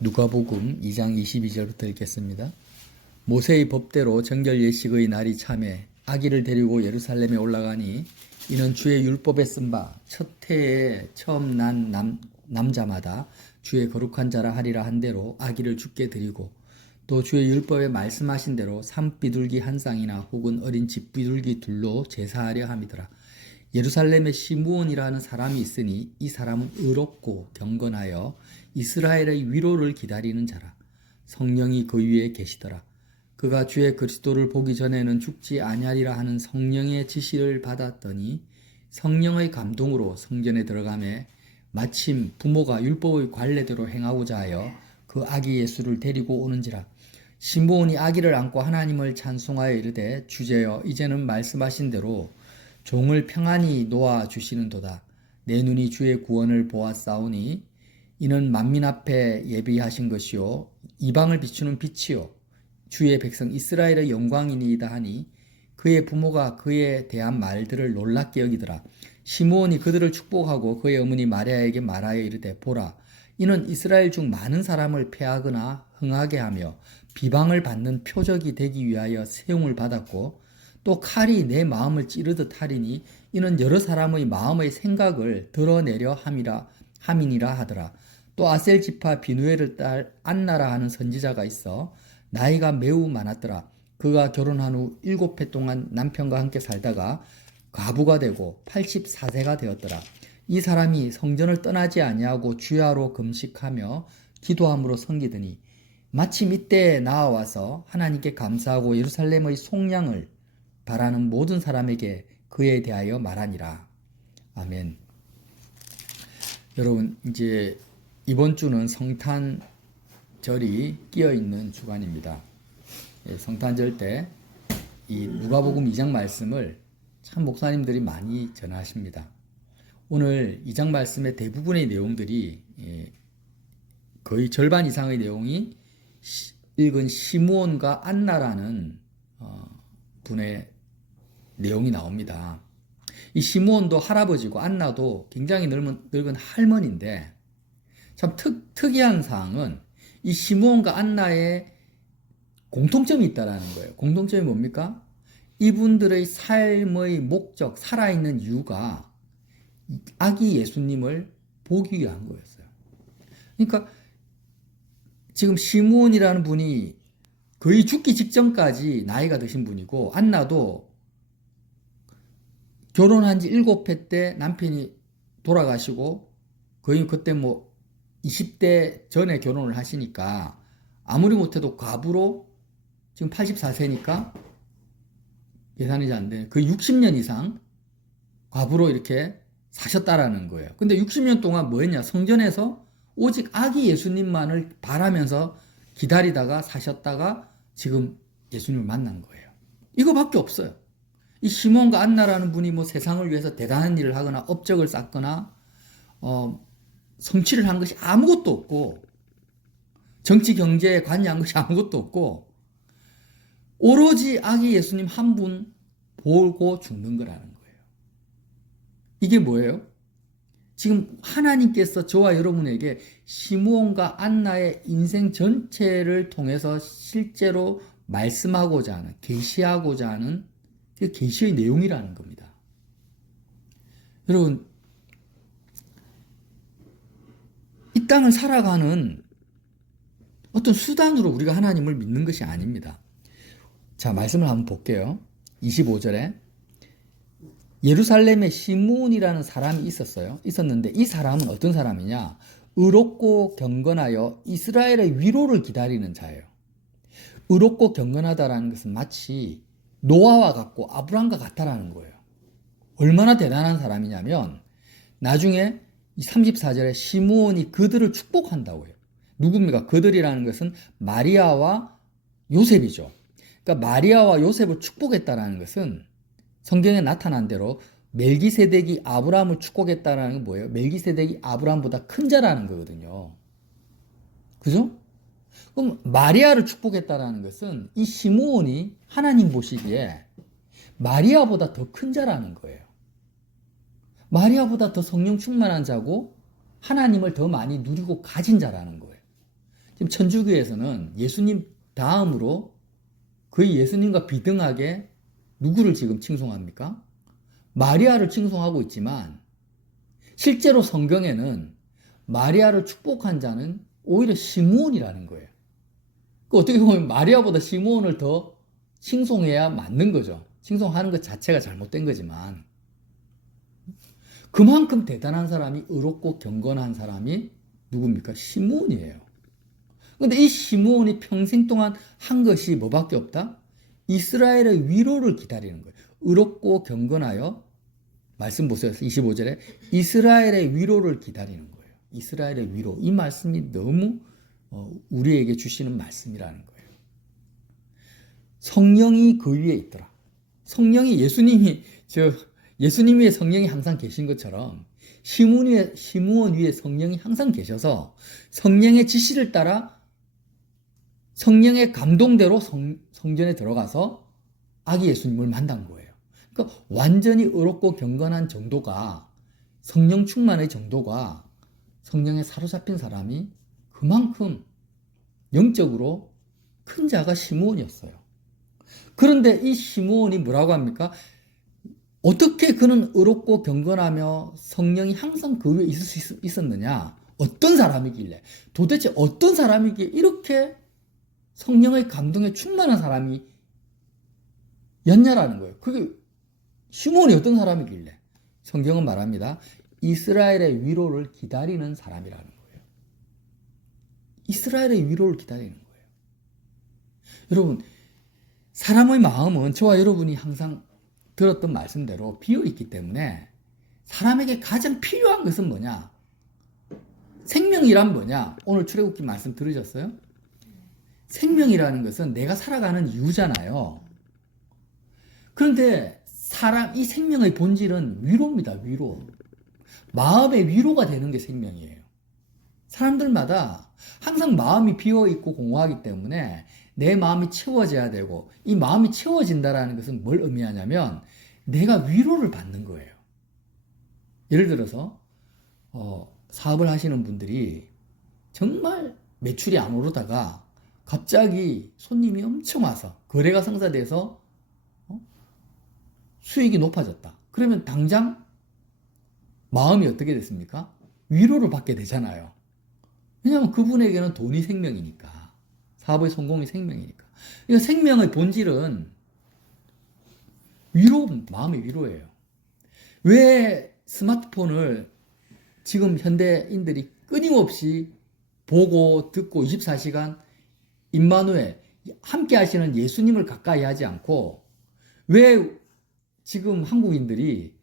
누가복음 2장 22절부터 읽겠습니다. 모세의 법대로 정결 예식의 날이 참에 아기를 데리고 예루살렘에 올라가니 이는 주의 율법에 쓴 바 첫 해에 처음 난 남, 남자마다 주의 거룩한 자라 하리라 한 대로 아기를 죽게 드리고 또 주의 율법에 말씀하신 대로 산비둘기 한 쌍이나 혹은 어린 집비둘기 둘로 제사하려 함이더라. 예루살렘에 시므온이라는 사람이 있으니 이 사람은 의롭고 경건하여 이스라엘의 위로를 기다리는 자라. 성령이 그 위에 계시더라. 그가 주의 그리스도를 보기 전에는 죽지 아니하리라 하는 성령의 지시를 받았더니 성령의 감동으로 성전에 들어가매 마침 부모가 율법의 관례대로 행하고자 하여 그 아기 예수를 데리고 오는지라 시므온이 아기를 안고 하나님을 찬송하여 이르되 주제여 이제는 말씀하신 대로 종을 평안히 놓아 주시는도다. 내 눈이 주의 구원을 보았사오니 이는 만민 앞에 예비하신 것이요. 이방을 비추는 빛이요. 주의 백성 이스라엘의 영광이니이다 하니 그의 부모가 그에 대한 말들을 놀랍게 여기더라. 시므온이 그들을 축복하고 그의 어머니 마리아에게 말하여 이르되 보라 이는 이스라엘 중 많은 사람을 패하거나 흥하게 하며 비방을 받는 표적이 되기 위하여 세움을 받았고 또 칼이 내 마음을 찌르듯 하리니 이는 여러 사람의 마음의 생각을 드러내려 함이라 함이니라 하더라. 또 아셀 지파 비누엘을 딸 안나라 하는 선지자가 있어 나이가 매우 많았더라. 그가 결혼한 후 일곱 해 동안 남편과 함께 살다가 과부가 되고 84세가 되었더라. 이 사람이 성전을 떠나지 아니하고 주야로 금식하며 기도함으로 섬기더니 마침 이때 나와서 하나님께 감사하고 예루살렘의 속량을 바라는 모든 사람에게 그에 대하여 말하니라. 아멘. 여러분 이제 이번 주는 성탄절이 끼어 있는 주간입니다. 예, 성탄절 때 이 누가복음 2장 말씀을 참 목사님들이 많이 전하십니다. 오늘 2장 말씀의 대부분의 내용들이 예, 거의 절반 이상의 내용이 시, 읽은 시므온과 안나라는 어, 분의 내용이 나옵니다. 이 시므온도 할아버지고 안나도 굉장히 늙은, 늙은 할머니인데 참 특, 특이한 사항은 이 시므온과 안나의 공통점이 있다라는 거예요. 공통점이 뭡니까? 이분들의 삶의 목적, 살아있는 이유가 아기 예수님을 보기 위한 거였어요. 그러니까 지금 시므온이라는 분이 거의 죽기 직전까지 나이가 드신 분이고 안나도 결혼한 지 일곱 해때 남편이 돌아가시고 거의 그때 뭐 20대 전에 결혼을 하시니까 아무리 못해도 과부로 지금 84세니까 계산이 잘안 되네. 그 60년 이상 과부로 이렇게 사셨다라는 거예요. 근데 60년 동안 뭐 했냐? 성전에서 오직 아기 예수님만을 바라면서 기다리다가 사셨다가 지금 예수님을 만난 거예요. 이거밖에 없어요. 이 시몬과 안나라는 분이 뭐 세상을 위해서 대단한 일을 하거나 업적을 쌓거나 어, 성취를 한 것이 아무것도 없고 정치 경제에 관여한 것이 아무것도 없고 오로지 아기 예수님 한 분 보고 죽는 거라는 거예요. 이게 뭐예요? 지금 하나님께서 저와 여러분에게 시므온과 안나의 인생 전체를 통해서 실제로 말씀하고자 하는 계시하고자 하는 그 계시의 내용이라는 겁니다. 여러분 이 땅을 살아가는 어떤 수단으로 우리가 하나님을 믿는 것이 아닙니다. 자, 말씀을 한번 볼게요. 25절에 예루살렘에 시므온이라는 사람이 있었어요. 있었는데 이 사람은 어떤 사람이냐? 의롭고 경건하여 이스라엘의 위로를 기다리는 자예요. 의롭고 경건하다라는 것은 마치 노아와 같고 아브람과 같다라는 거예요. 얼마나 대단한 사람이냐면 나중에 34절에 시므온이 그들을 축복한다고 해요. 누굽니까? 그들이라는 것은 마리아와 요셉이죠. 그러니까 마리아와 요셉을 축복했다라는 것은 성경에 나타난 대로 멜기세덱이 아브라함을 축복했다라는 건 뭐예요? 멜기세덱이 아브라함보다 큰 자라는 거거든요. 그죠? 그럼 마리아를 축복했다라는 것은 이 시므온이 하나님 보시기에 마리아보다 더 큰 자라는 거예요. 마리아보다 더 성령 충만한 자고 하나님을 더 많이 누리고 가진 자라는 거예요. 지금 천주교에서는 예수님 다음으로 거의 예수님과 비등하게 누구를 지금 칭송합니까? 마리아를 칭송하고 있지만 실제로 성경에는 마리아를 축복한 자는 오히려 시므온이라는 거예요. 그 어떻게 보면 마리아보다 시므온을 더 칭송해야 맞는 거죠. 칭송하는 것 자체가 잘못된 거지만 그만큼 대단한 사람이 의롭고 경건한 사람이 누굽니까? 시므온이에요. 근데 이 시므온이 평생 동안 한 것이 뭐밖에 없다? 이스라엘의 위로를 기다리는 거예요. 의롭고 경건하여 말씀 보세요. 25절에 이스라엘의 위로를 기다리는 거예요. 이스라엘의 위로. 이 말씀이 너무 어, 우리에게 주시는 말씀이라는 거예요. 성령이 그 위에 있더라. 성령이 예수님이 저 예수님 위에 성령이 항상 계신 것처럼 시므온 위에 시므온 위에 성령이 항상 계셔서 성령의 지시를 따라 성령의 감동대로 성, 성전에 들어가서 아기 예수님을 만난 거예요. 그러니까 완전히 의롭고 경건한 정도가 성령 충만의 정도가 성령에 사로잡힌 사람이 그만큼 영적으로 큰 자가 시므온이었어요. 그런데 이 시므온이 뭐라고 합니까? 어떻게 그는 의롭고 경건하며 성령이 항상 그 위에 있을 수 있, 있었느냐? 어떤 사람이길래? 도대체 어떤 사람이기에 이렇게 성령의 감동에 충만한 사람이 였냐라는 거예요. 그게 시몬이 어떤 사람이길래? 성경은 말합니다. 이스라엘의 위로를 기다리는 사람이라는 거예요. 이스라엘의 위로를 기다리는 거예요. 여러분, 사람의 마음은 저와 여러분이 항상 들었던 말씀대로 비어 있기 때문에 사람에게 가장 필요한 것은 뭐냐? 생명이란 뭐냐? 오늘 출애굽기 말씀 들으셨어요? 생명이라는 것은 내가 살아가는 이유잖아요. 그런데 사람 이 생명의 본질은 위로입니다. 위로. 마음의 위로가 되는 게 생명이에요. 사람들마다 항상 마음이 비어 있고 공허하기 때문에 내 마음이 채워져야 되고 이 마음이 채워진다라는 것은 뭘 의미하냐면 내가 위로를 받는 거예요. 예를 들어서 어, 사업을 하시는 분들이 정말 매출이 안 오르다가 갑자기 손님이 엄청 와서 거래가 성사돼서 어? 수익이 높아졌다. 그러면 당장 마음이 어떻게 됐습니까? 위로를 받게 되잖아요. 왜냐하면 그분에게는 돈이 생명이니까. 사업의 성공이 생명이니까. 이 생명의 본질은 위로, 마음의 위로예요. 왜 스마트폰을 지금 현대인들이 끊임없이 보고 듣고 24시간 임마누엘 함께 하시는 예수님을 가까이 하지 않고 왜 지금 한국인들이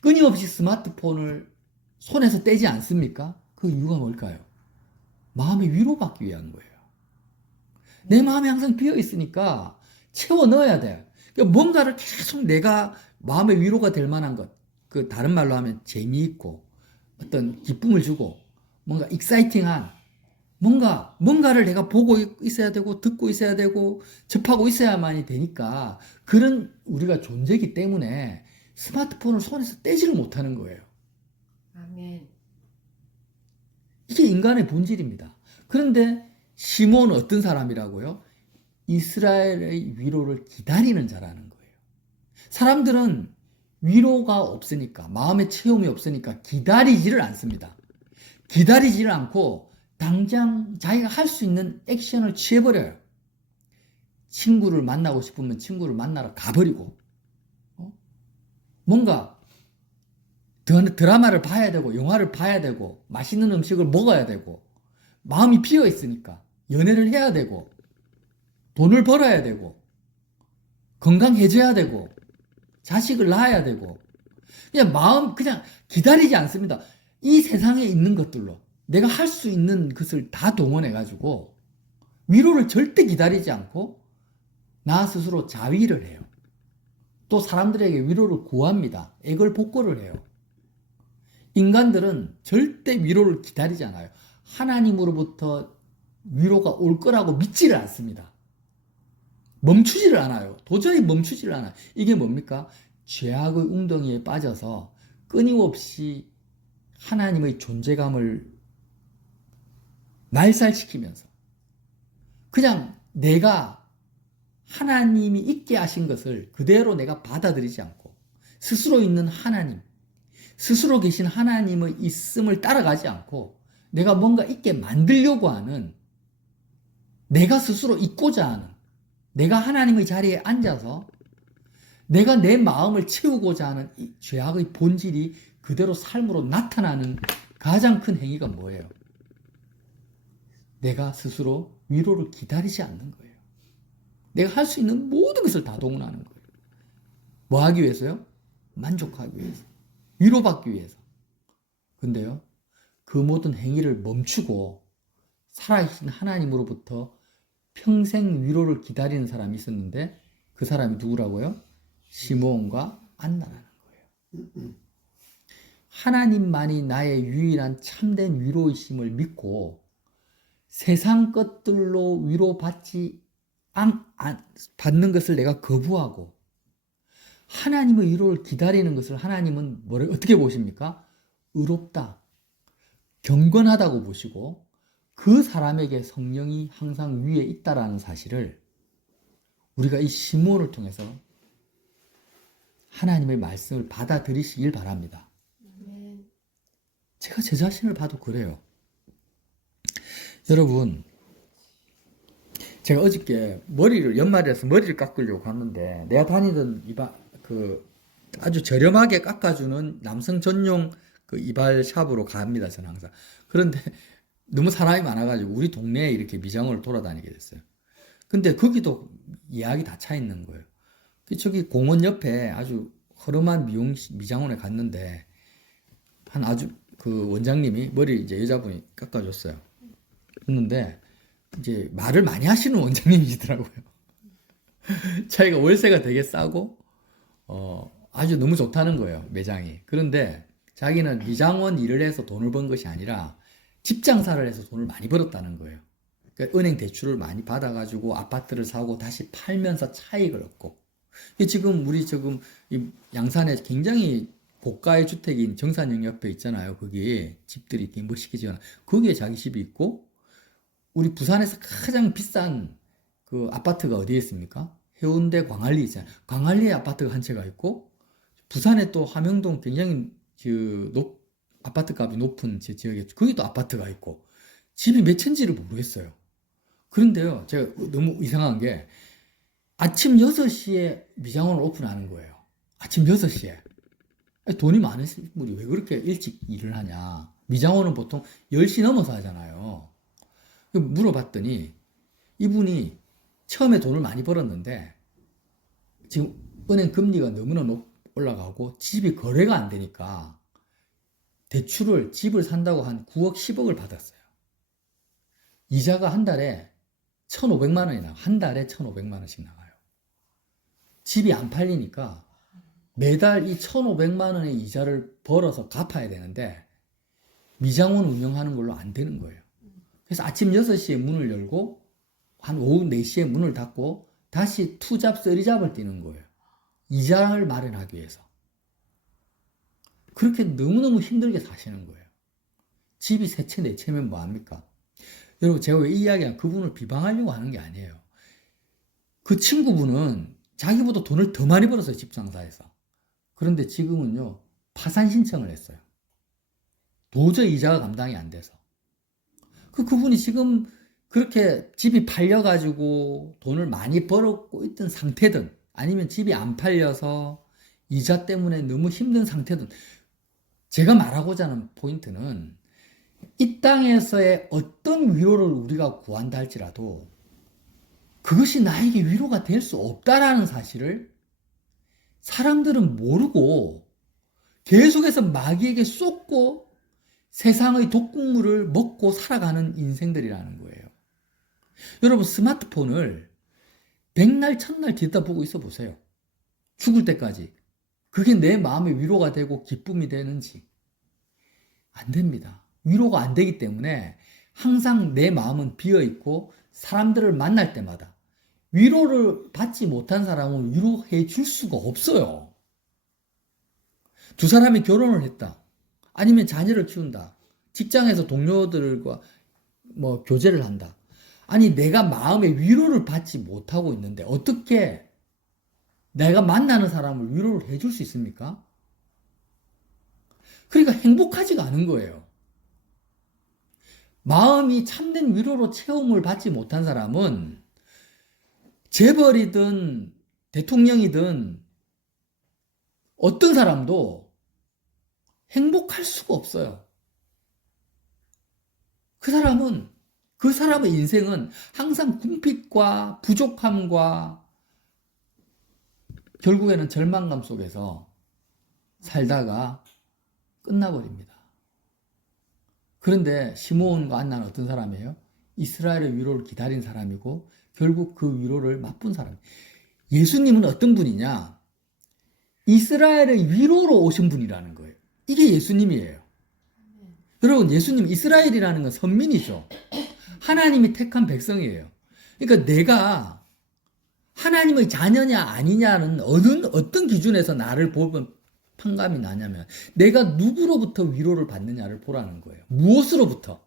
끊임없이 스마트폰을 손에서 떼지 않습니까? 그 이유가 뭘까요? 마음의 위로받기 위한 거예요. 내 마음이 항상 비어 있으니까 채워 넣어야 돼. 그러니까 뭔가를 계속 내가 마음의 위로가 될 만한 것, 그 다른 말로 하면 재미있고 어떤 기쁨을 주고 뭔가 익사이팅한 뭔가 뭔가를 내가 보고 있어야 되고 듣고 있어야 되고 접하고 있어야만이 되니까 그런 우리가 존재이기 때문에 스마트폰을 손에서 떼지를 못하는 거예요. 아멘. 이게 인간의 본질입니다. 그런데 시몬은 어떤 사람이라고요? 이스라엘의 위로를 기다리는 자라는 거예요. 사람들은 위로가 없으니까, 마음의 체험이 없으니까 기다리지를 않습니다. 기다리지를 않고 당장 자기가 할 수 있는 액션을 취해버려요. 친구를 만나고 싶으면 친구를 만나러 가버리고, 어? 뭔가 드라마를 봐야 되고, 영화를 봐야 되고, 맛있는 음식을 먹어야 되고, 마음이 비어 있으니까 연애를 해야 되고, 돈을 벌어야 되고, 건강해져야 되고, 자식을 낳아야 되고, 그냥 마음, 그냥 기다리지 않습니다. 이 세상에 있는 것들로 내가 할 수 있는 것을 다 동원해 가지고, 위로를 절대 기다리지 않고, 나 스스로 자위를 해요. 또 사람들에게 위로를 구합니다. 애걸 복구를 해요. 인간들은 절대 위로를 기다리지 않아요. 하나님으로부터 위로가 올 거라고 믿지를 않습니다. 멈추지를 않아요. 도저히 멈추지를 않아요. 이게 뭡니까? 죄악의 웅덩이에 빠져서 끊임없이 하나님의 존재감을 말살시키면서 그냥 내가 하나님이 있게 하신 것을 그대로 내가 받아들이지 않고 스스로 있는 하나님, 스스로 계신 하나님의 있음을 따라가지 않고 내가 뭔가 있게 만들려고 하는 내가 스스로 있고자 하는 내가 하나님의 자리에 앉아서 내가 내 마음을 채우고자 하는 이 죄악의 본질이 그대로 삶으로 나타나는 가장 큰 행위가 뭐예요? 내가 스스로 위로를 기다리지 않는 거예요. 내가 할 수 있는 모든 것을 다 동원하는 거예요. 뭐 하기 위해서요? 만족하기 위해서. 위로받기 위해서. 근데요, 그 모든 행위를 멈추고 살아계신 하나님으로부터 평생 위로를 기다리는 사람이 있었는데 그 사람이 누구라고요? 시므온과 안나라는 거예요. 하나님만이 나의 유일한 참된 위로이심을 믿고 세상 것들로 위로받지 안, 안- 받는 것을 내가 거부하고 하나님의 위로를 기다리는 것을 하나님은 뭐를 어떻게 보십니까? 의롭다, 경건하다고 보시고 그 사람에게 성령이 항상 위에 있다라는 사실을 우리가 이 시몬을 통해서 하나님의 말씀을 받아들이시길 바랍니다. 제가 제 자신을 봐도 그래요. 여러분, 제가 어저께 머리를 연말이라서 머리를 깎으려고 갔는데 내가 다니던 이발 그 아주 저렴하게 깎아주는 남성 전용 그 이발 샵으로 갑니다. 저는 항상. 그런데 너무 사람이 많아가지고 우리 동네에 이렇게 미장원을 돌아다니게 됐어요. 근데 거기도 예약이 다 차 있는 거예요. 그 저기 공원 옆에 아주 허름한 미용 미장원에 갔는데 한 아주 그 원장님이 머리 이제 여자분이 깎아줬어요. 그런데 이제 말을 많이 하시는 원장님이시더라고요. 자기가 월세가 되게 싸고 어 아주 너무 좋다는 거예요 매장이. 그런데 자기는 미장원 일을 해서 돈을 번 것이 아니라 집 장사를 해서 돈을 많이 벌었다는 거예요. 그러니까 은행 대출을 많이 받아가지고 아파트를 사고 다시 팔면서 차익을 얻고. 지금 우리 지금 이 양산에 굉장히 고가의 주택인 정산역 옆에 있잖아요. 거기 집들이 멋있게 지어 거기에 자기 집이 있고 우리 부산에서 가장 비싼 그 아파트가 어디에 있습니까? 해운대 광안리 있잖아요. 광안리에 아파트가 한 채가 있고 부산에 또 함영동 굉장히 그 높, 아파트 값이 높은 지- 지역에 거기도 아파트가 있고 집이 몇 채인지를 모르겠어요. 그런데요, 제가 너무 이상한 게 아침 6시에 미장원을 오픈하는 거예요. 아침 6시에. 돈이 많으신 분이 왜 그렇게 일찍 일을 하냐. 미장원은 보통 10시 넘어서 하잖아요. 그 물어봤더니 이분이 처음에 돈을 많이 벌었는데 지금 은행 금리가 너무나 높 올라가고 집이 거래가 안 되니까 대출을 집을 산다고 한 9억 10억을 받았어요. 이자가 한 달에 1,500만 원이 나. 한 달에 1,500만 원씩 나가요. 집이 안 팔리니까 매달 이 1,500만 원의 이자를 벌어서 갚아야 되는데 미장원 운영하는 걸로 안 되는 거예요. 그래서 아침 6시에 문을 열고 한 오후 4시에 문을 닫고 다시 투잡 쓰리잡을 뛰는 거예요. 이자를 마련하기 위해서. 그렇게 너무너무 힘들게 사시는 거예요. 집이 세 채, 네 채면 뭐합니까? 여러분, 제가 왜 이 이야기한 그분을 비방하려고 하는 게 아니에요. 그 친구분은 자기보다 돈을 더 많이 벌었어요, 집 장사에서. 그런데 지금은요, 파산 신청을 했어요. 도저히 이자가 감당이 안 돼서. 그 그분이 지금 그렇게 집이 팔려가지고 돈을 많이 벌었고 있던 상태든 아니면 집이 안 팔려서 이자 때문에 너무 힘든 상태든 제가 말하고자 하는 포인트는 이 땅에서의 어떤 위로를 우리가 구한다 할지라도 그것이 나에게 위로가 될 수 없다라는 사실을 사람들은 모르고 계속해서 마귀에게 쏟고 세상의 독국물을 먹고 살아가는 인생들이라는 거예요. 여러분 스마트폰을 백날 천날 뒤다 보고 있어 보세요. 죽을 때까지. 그게 내 마음의 위로가 되고 기쁨이 되는지 안 됩니다. 위로가 안 되기 때문에 항상 내 마음은 비어 있고 사람들을 만날 때마다 위로를 받지 못한 사람은 위로해 줄 수가 없어요. 두 사람이 결혼을 했다. 아니면 자녀를 키운다. 직장에서 동료들과 뭐 교제를 한다. 아니, 내가 마음의 위로를 받지 못하고 있는데 어떻게 내가 만나는 사람을 위로를 해줄 수 있습니까? 그러니까 행복하지가 않은 거예요. 마음이 참된 위로로 체험을 받지 못한 사람은 재벌이든 대통령이든 어떤 사람도 행복할 수가 없어요. 그 사람은, 그 사람의 인생은 항상 궁핍과 부족함과 결국에는 절망감 속에서 살다가 끝나버립니다. 그런데 시므온과 안나는 어떤 사람이에요? 이스라엘의 위로를 기다린 사람이고 결국 그 위로를 맛본 사람. 예수님은 어떤 분이냐? 이스라엘의 위로로 오신 분이라는 거예요. 이게 예수님이에요. 여러분, 예수님 이스라엘이라는 건 선민이죠. 하나님이 택한 백성이에요. 그러니까 내가 하나님의 자녀냐 아니냐는 어느 어떤 기준에서 나를 보면 판감이 나냐면 내가 누구로부터 위로를 받느냐를 보라는 거예요. 무엇으로부터?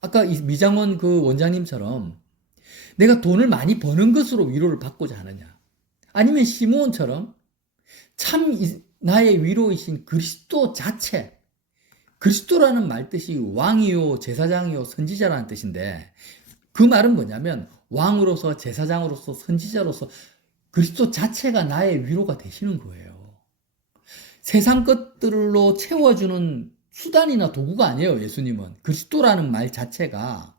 아까 이 미장원 그 원장님처럼 내가 돈을 많이 버는 것으로 위로를 받고자 하느냐? 아니면 시므온처럼 참 이- 나의 위로이신 그리스도 자체 그리스도라는 말 뜻이 왕이요 제사장이요 선지자라는 뜻인데 그 말은 뭐냐면 왕으로서 제사장으로서 선지자로서 그리스도 자체가 나의 위로가 되시는 거예요. 세상 것들로 채워주는 수단이나 도구가 아니에요, 예수님은. 그리스도라는 말 자체가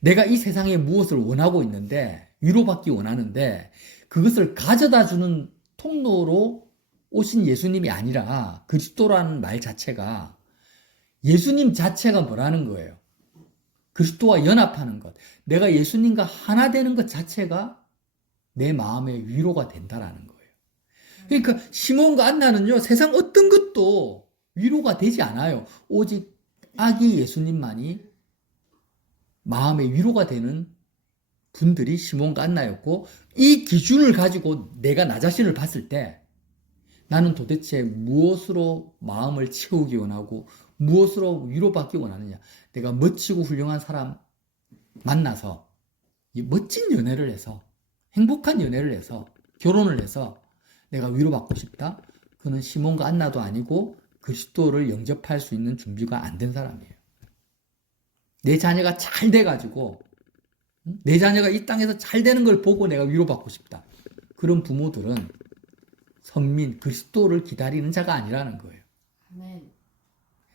내가 이 세상에 무엇을 원하고 있는데, 위로받기 원하는데, 그것을 가져다 주는 통로로 오신 예수님이 아니라 그리스도라는 말 자체가 예수님 자체가 뭐라는 거예요? 그리스도와 연합하는 것. 내가 예수님과 하나 되는 것 자체가 내 마음의 위로가 된다라는 거예요. 그러니까 시몬과 안나는요, 세상 어떤 것도 위로가 되지 않아요. 오직 아기 예수님만이 마음의 위로가 되는 분들이 시몬과 안나였고, 이 기준을 가지고 내가 나 자신을 봤을 때 나는 도대체 무엇으로 마음을 채우기 원하고 무엇으로 위로받기 원하느냐. 내가 멋지고 훌륭한 사람 만나서 이 멋진 연애를 해서 행복한 연애를 해서 결혼을 해서 내가 위로받고 싶다. 그는 시몬과 안나도 아니고 그리스도를 영접할 수 있는 준비가 안 된 사람이에요. 내 자녀가 잘 돼가지고 응? 내 자녀가 이 땅에서 잘 되는 걸 보고 내가 위로받고 싶다. 그런 부모들은 선민 그리스도를 기다리는 자가 아니라는 거예요. 아멘.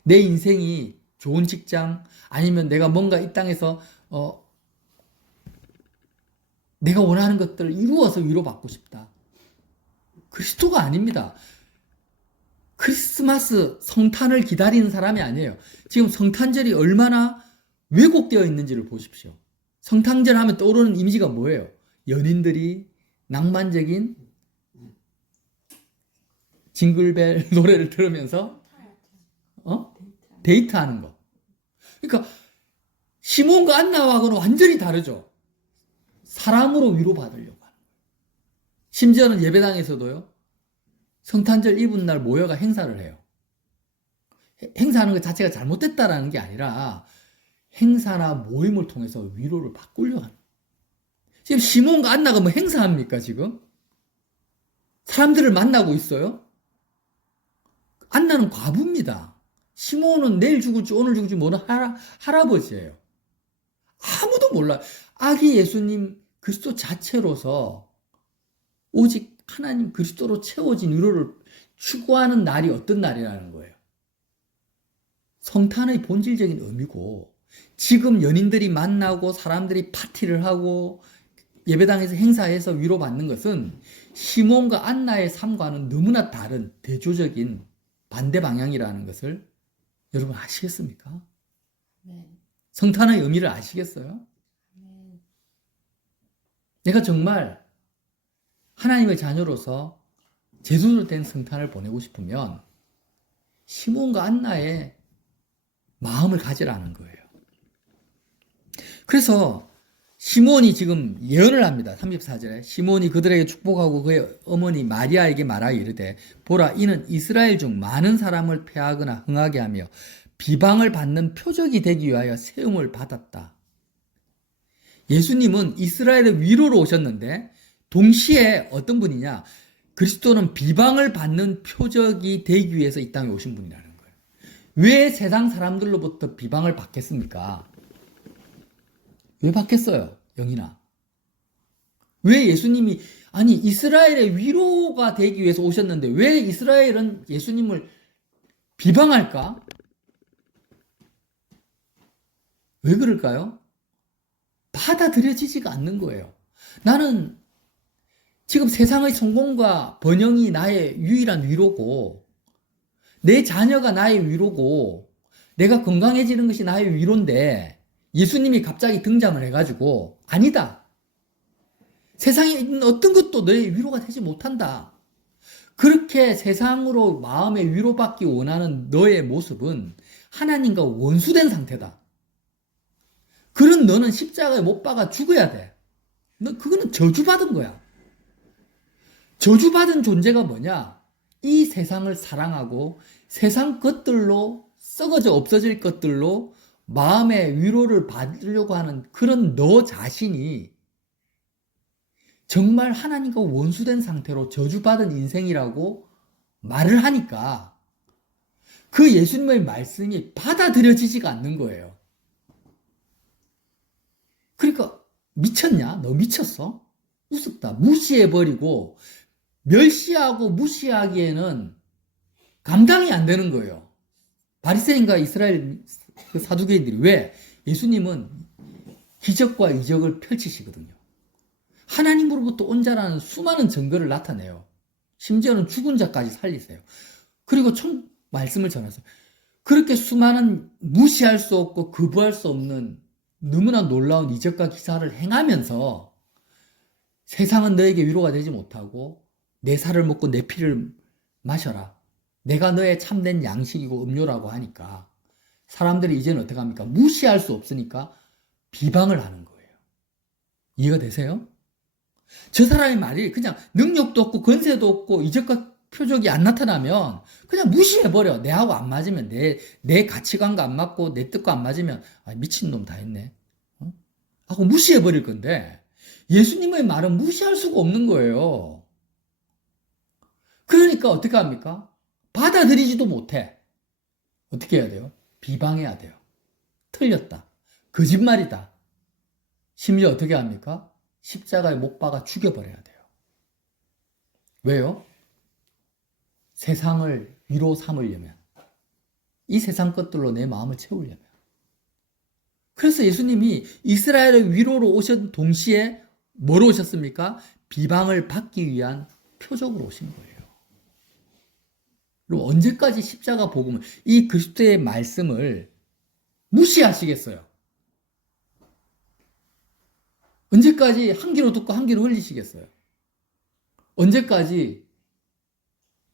내 인생이 좋은 직장 아니면 내가 뭔가 이 땅에서 어 내가 원하는 것들을 이루어서 위로받고 싶다. 그리스도가 아닙니다. 크리스마스 성탄을 기다리는 사람이 아니에요. 지금 성탄절이 얼마나 왜곡되어 있는지를 보십시오. 성탄절 하면 떠오르는 이미지가 뭐예요? 연인들이 낭만적인 징글벨 노래를 들으면서 어? 데이트하는 거. 그러니까 시몬과 안나와는 완전히 다르죠. 사람으로 위로받으려고 하는 거예요. 심지어는 예배당에서도요. 성탄절 이분 날 모여가 행사를 해요. 해- 행사하는 것 자체가 잘못됐다라는 게 아니라 행사나 모임을 통해서 위로를 바꾸려고 하는. 지금 시몬과 안나가 뭐 행사합니까 지금? 사람들을 만나고 있어요? 안나는 과부입니다. 시몬은 내일 죽을지 오늘 죽을지 모르는 할아, 할아버지예요. 아무도 몰라. 아기 예수님 그리스도 자체로서 오직 하나님 그리스도로 채워진 위로를 추구하는 날이 어떤 날이라는 거예요. 성탄의 본질적인 의미고 지금 연인들이 만나고 사람들이 파티를 하고 예배당에서 행사해서 위로받는 것은 시몬과 안나의 삶과는 너무나 다른 대조적인 반대 방향이라는 것을 여러분 아시겠습니까? 아멘. 성탄의 의미를 아시겠어요? 아멘. 내가 정말 하나님의 자녀로서 제대로 된 성탄을 보내고 싶으면 시몬과 안나의 마음을 가지라는 거예요. 그래서 시몬이 지금 예언을 합니다. 34절에 시몬이 그들에게 축복하고 그의 어머니 마리아에게 말하여 이르되 보라 이는 이스라엘 중 많은 사람을 패하거나 흥하게 하며 비방을 받는 표적이 되기 위하여 세움을 받았다. 예수님은 이스라엘의 위로로 오셨는데 동시에 어떤 분이냐? 그리스도는 비방을 받는 표적이 되기 위해서 이 땅에 오신 분이라는 거예요. 왜 세상 사람들로부터 비방을 받겠습니까? 왜 받겠어요? 영이나. 왜 예수님이 아니 이스라엘의 위로가 되기 위해서 오셨는데 왜 이스라엘은 예수님을 비방할까? 왜 그럴까요? 받아들여지지가 않는 거예요. 나는 지금 세상의 성공과 번영이 나의 유일한 위로고, 내 자녀가 나의 위로고, 내가 건강해지는 것이 나의 위로인데, 예수님이 갑자기 등장을 해가지고, 아니다. 세상에 있는 어떤 것도 너의 위로가 되지 못한다. 그렇게 세상으로 마음의 위로받기 원하는 너의 모습은 하나님과 원수된 상태다. 그런 너는 십자가에 못 박아 죽어야 돼. 너 그거는 저주받은 거야. 저주받은 존재가 뭐냐? 이 세상을 사랑하고 세상 것들로 썩어져 없어질 것들로 마음의 위로를 받으려고 하는 그런 너 자신이 정말 하나님과 원수된 상태로 저주받은 인생이라고 말을 하니까 그 예수님의 말씀이 받아들여지지가 않는 거예요. 그러니까 미쳤냐? 너 미쳤어? 우습다. 무시해버리고 멸시하고 무시하기에는 감당이 안 되는 거예요. 바리새인과 이스라엘 그 사두개인들이 왜 예수님은 기적과 이적을 펼치시거든요. 하나님으로부터 온 자라는 수많은 증거를 나타내요. 심지어는 죽은 자까지 살리세요. 그리고 총 말씀을 전하세요. 그렇게 수많은 무시할 수 없고 거부할 수 없는 너무나 놀라운 이적과 기사를 행하면서 세상은 너에게 위로가 되지 못하고 내 살을 먹고 내 피를 마셔라. 내가 너의 참된 양식이고 음료라고 하니까 사람들이 이제는 어떻게 합니까? 무시할 수 없으니까 비방을 하는 거예요. 이해가 되세요? 저 사람의 말이 그냥 능력도 없고 권세도 없고 이적과 표적이 안 나타나면 그냥 무시해버려. 내하고 안 맞으면 내, 내 가치관과 안 맞고 내 뜻과 안 맞으면 아, 미친놈 다 했네. 어? 하고 무시해버릴 건데 예수님의 말은 무시할 수가 없는 거예요. 그러니까 어떻게 합니까? 받아들이지도 못해. 어떻게 해야 돼요? 비방해야 돼요. 틀렸다. 거짓말이다. 심지어 어떻게 합니까? 십자가에 못 박아 죽여버려야 돼요. 왜요? 세상을 위로 삼으려면, 이 세상 것들로 내 마음을 채우려면. 그래서 예수님이 이스라엘의 위로로 오신 동시에 뭐로 오셨습니까? 비방을 받기 위한 표적으로 오신 거예요. 언제까지 십자가 복음을, 이 그리스도의 말씀을 무시하시겠어요? 언제까지 한 귀로 듣고 한 귀로 흘리시겠어요? 언제까지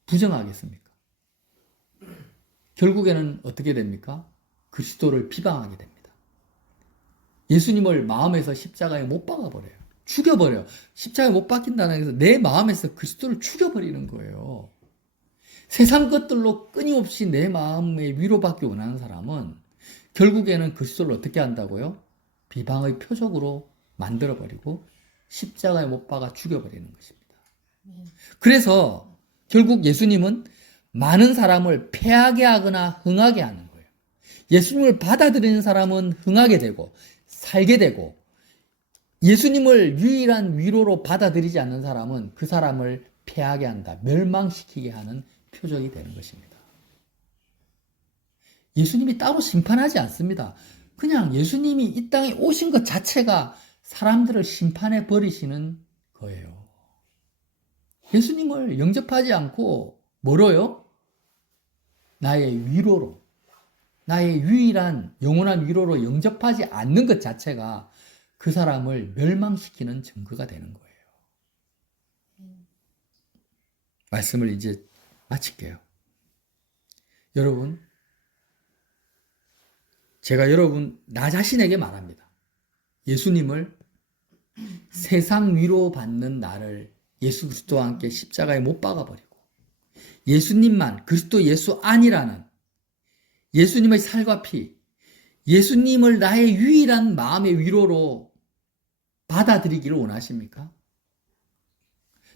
부정하겠습니까? 결국에는 어떻게 됩니까? 그리스도를 비방하게 됩니다. 예수님을 마음에서 십자가에 못 박아버려요. 죽여버려요. 십자가에 못 박힌다는 것은 내 마음에서 그리스도를 죽여버리는 거예요. 세상 것들로 끊임없이 내 마음의 위로받기 원하는 사람은 결국에는 그리스도를 어떻게 한다고요? 비방의 표적으로 만들어버리고 십자가에 못 박아 죽여버리는 것입니다. 그래서 결국 예수님은 많은 사람을 패하게 하거나 흥하게 하는 거예요. 예수님을 받아들이는 사람은 흥하게 되고 살게 되고 예수님을 유일한 위로로 받아들이지 않는 사람은 그 사람을 패하게 한다, 멸망시키게 하는 표적이 되는 것입니다. 예수님이 따로 심판하지 않습니다. 그냥 예수님이 이 땅에 오신 것 자체가 사람들을 심판해 버리시는 거예요. 예수님을 영접하지 않고 뭐로요? 나의 위로로, 나의 유일한 영원한 위로로 영접하지 않는 것 자체가 그 사람을 멸망시키는 증거가 되는 거예요. 말씀을 이제 마칠게요. 여러분, 제가 여러분, 나 자신에게 말합니다. 예수님을 세상 위로 받는 나를 예수 그리스도와 함께 십자가에 못 박아버리고 예수님만 그리스도 예수 아니라는 예수님의 살과 피 예수님을 나의 유일한 마음의 위로로 받아들이기를 원하십니까?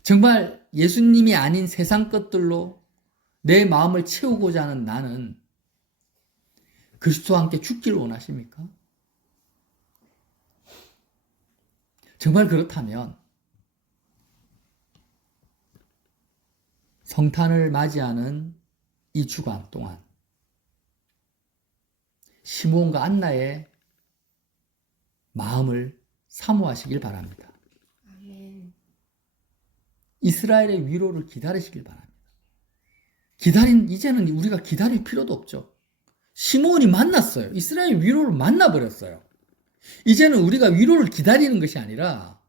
정말 예수님이 아닌 세상 것들로 내 마음을 채우고자 하는 나는 그리스도와 함께 죽기를 원하십니까? 정말 그렇다면 성탄을 맞이하는 이 주간 동안 시몬과 안나의 마음을 사모하시길 바랍니다. 이스라엘의 위로를 기다리시길 바랍니다. 기다린 이제는 우리가 기다릴 필요도 없죠. 시몬이 만났어요. 이스라엘 위로를 만나 버렸어요. 이제는 우리가 위로를 기다리는 것이 아니라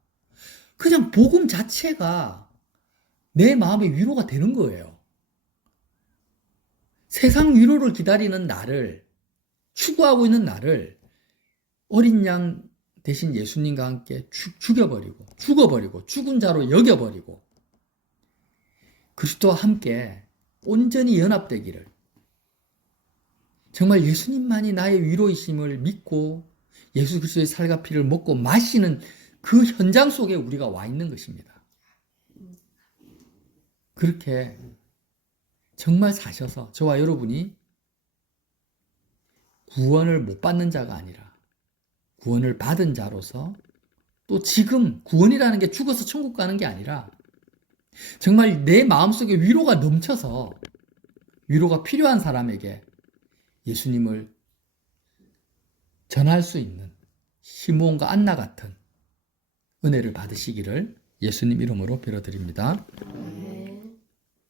그냥 복음 자체가 내 마음의 위로가 되는 거예요. 세상 위로를 기다리는 나를 추구하고 있는 나를 어린 양 대신 예수님과 함께 죽, 죽여버리고 죽어버리고 죽은 자로 여겨버리고 그리스도와 함께 온전히 연합되기를 정말 예수님만이 나의 위로이심을 믿고 예수 그리스도의 살과 피를 먹고 마시는 그 현장 속에 우리가 와 있는 것입니다. 그렇게 정말 사셔서 저와 여러분이 구원을 못 받는 자가 아니라 구원을 받은 자로서 또 지금 구원이라는 게 죽어서 천국 가는 게 아니라 정말 내 마음속에 위로가 넘쳐서 위로가 필요한 사람에게 예수님을 전할 수 있는 시몬과 안나 같은 은혜를 받으시기를 예수님 이름으로 빌어드립니다.